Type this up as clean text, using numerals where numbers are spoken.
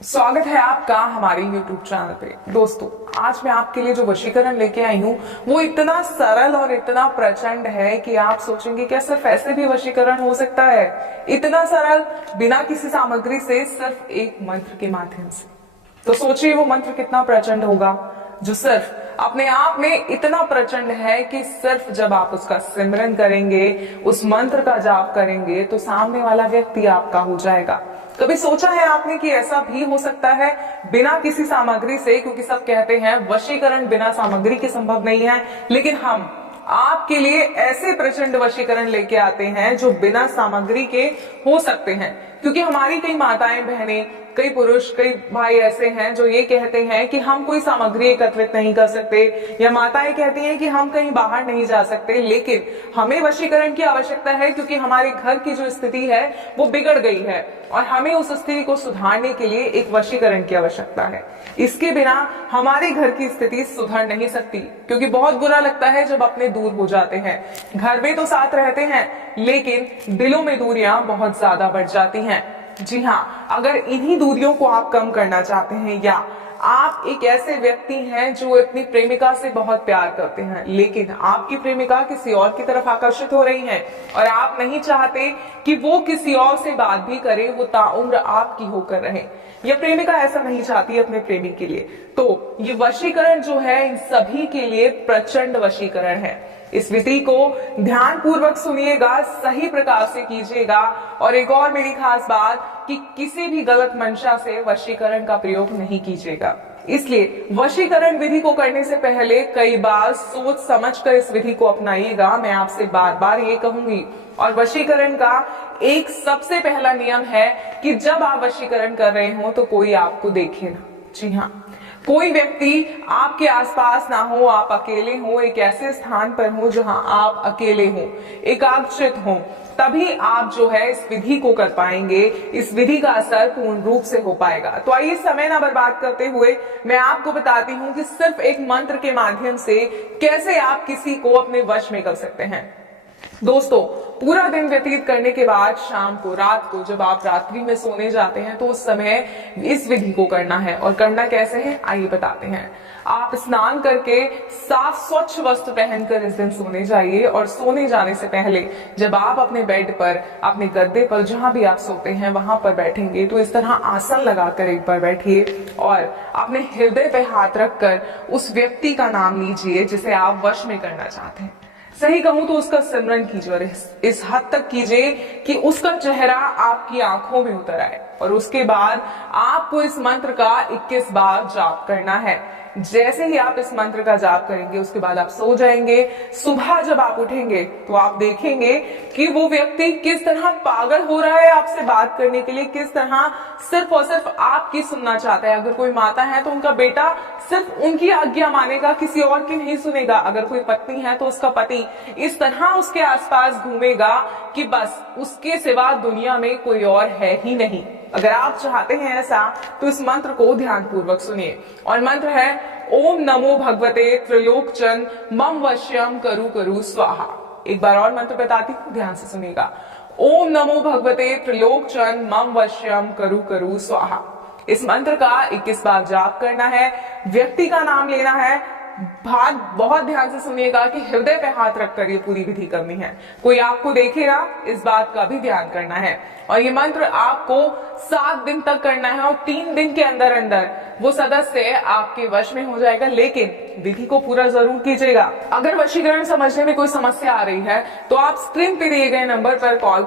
स्वागत है आपका हमारे YouTube चैनल पे। दोस्तों, आज मैं आपके लिए जो वशीकरण लेके आई हूँ वो इतना सरल और इतना प्रचंड है कि आप सोचेंगे क्या सिर्फ ऐसे भी वशीकरण हो सकता है? इतना सरल, बिना किसी सामग्री से, सिर्फ एक मंत्र के माध्यम से। तो सोचिए वो मंत्र कितना प्रचंड होगा, जो सिर्फ अपने आप में इतना प्रचंड है कि सिर्फ जब आप उसका सिमरन करेंगे, उस मंत्र का जाप करेंगे, तो सामने वाला व्यक्ति आपका हो जाएगा। कभी सोचा है आपने कि ऐसा भी हो सकता है बिना किसी सामग्री से? क्योंकि सब कहते हैं वशीकरण बिना सामग्री के संभव नहीं है, लेकिन हम आपके लिए ऐसे प्रचंड वशीकरण लेके आते हैं जो बिना सामग्री के हो सकते हैं। क्योंकि हमारी कई माताएं बहनें, कई पुरुष, कई भाई ऐसे हैं जो ये कहते हैं कि हम कोई सामग्री एकत्रित नहीं कर सकते, या माताएं कहती हैं कि हम कहीं बाहर नहीं जा सकते, लेकिन हमें वशीकरण की आवश्यकता है क्योंकि हमारे घर की जो स्थिति है वो बिगड़ गई है और हमें उस स्थिति को सुधारने के लिए एक वशीकरण की आवश्यकता है। इसके बिना हमारे घर की स्थिति सुधर नहीं सकती, क्योंकि बहुत बुरा लगता है जब अपने दूर हो जाते हैं। घर में तो साथ रहते हैं, लेकिन दिलों में दूरियां बहुत ज्यादा बढ़ जाती हैं। जी हाँ, अगर इन्हीं दूरियों को आप कम करना चाहते हैं, या आप एक ऐसे व्यक्ति हैं जो अपनी प्रेमिका से बहुत प्यार करते हैं, लेकिन आपकी प्रेमिका किसी और की तरफ आकर्षित हो रही है और आप नहीं चाहते कि वो किसी और से बात भी करे, वो ताउम्र आपकी होकर रहे, या प्रेमिका ऐसा नहीं चाहती अपने प्रेमी के लिए, तो ये वशीकरण जो है इन सभी के लिए प्रचंड वशीकरण है। इस विधि को ध्यान पूर्वक सुनिएगा, सही प्रकार से कीजिएगा। और एक और मेरी खास बात कि किसी भी गलत मंशा से वशीकरण का प्रयोग नहीं कीजिएगा। इसलिए वशीकरण विधि को करने से पहले कई बार सोच समझकर इस विधि को अपनाइएगा, मैं आपसे बार बार ये कहूंगी। और वशीकरण का एक सबसे पहला नियम है कि जब आप वशीकरण कर रहे हो तो कोई आपको देखे ना। जी हाँ, कोई व्यक्ति आपके आसपास ना हो, आप अकेले हो, एक ऐसे स्थान पर हो जहां आप अकेले हो, एकाग्रचित हो, तभी आप जो है इस विधि को कर पाएंगे, इस विधि का असर पूर्ण रूप से हो पाएगा। तो आइए समय ना बर्बाद करते हुए मैं आपको बताती हूँ कि सिर्फ एक मंत्र के माध्यम से कैसे आप किसी को अपने वश में कर सकते हैं। दोस्तों, पूरा दिन व्यतीत करने के बाद शाम को, रात को, जब आप रात्रि में सोने जाते हैं तो उस समय इस विधि को करना है। और करना कैसे है आइए बताते हैं। आप स्नान करके साफ स्वच्छ वस्त्र पहनकर इस दिन सोने जाइए, और सोने जाने से पहले जब आप अपने बेड पर, अपने गद्दे पर, जहां भी आप सोते हैं वहां पर बैठेंगे तो इस तरह आसन लगाकर एक बार बैठिए और अपने हृदय पे हाथ रखकर उस व्यक्ति का नाम लीजिए जिसे आप वश में करना चाहते हैं। सही कहूं तो उसका सिमरन कीजिए, और इस हद तक कीजिए कि उसका चेहरा आपकी आंखों में उतर आए। और उसके बाद आपको इस मंत्र का 21 बार जाप करना है। जैसे ही आप इस मंत्र का जाप करेंगे उसके बाद आप सो जाएंगे। सुबह जब आप उठेंगे तो आप देखेंगे कि वो व्यक्ति किस तरह पागल हो रहा है आपसे बात करने के लिए, किस तरह सिर्फ और सिर्फ आपकी सुनना चाहता है। अगर कोई माता है तो उनका बेटा सिर्फ उनकी आज्ञा मानेगा, किसी और की नहीं सुनेगा। अगर कोई पत्नी है तो उसका पति इस तरह उसके आसपास घूमेगा कि बस उसके सिवा दुनिया में कोई और है ही नहीं। अगर आप चाहते हैं ऐसा तो इस मंत्र को ध्यान पूर्वक सुनिए। और मंत्र है ओम नमो भगवते त्रिलोकचन मम वश्यम करु करु स्वाहा। एक बार और मंत्र बताती हूँ, ध्यान से सुनिएगा। ओम नमो भगवते त्रिलोकचन मम वश्यम करु करु स्वाहा। इस मंत्र का 21 बार जाप करना है। व्यक्ति का नाम लेना है। बात बहुत ध्यान से सुनिएगा कि हृदय पे हाथ रखकर ये पूरी विधि करनी है। कोई आपको देखेगा, इस बात का भी ध्यान करना है। और ये मंत्र आपको 7 दिन तक करना है, और 3 दिन के अंदर अंदर वो सदस्य आपके वश में हो जाएगा। लेकिन विधि को पूरा जरूर कीजिएगा। अगर वशीकरण समझने में कोई समस्या आ रही है तो आप स्क्रीन पे दिए गए नंबर पर कॉल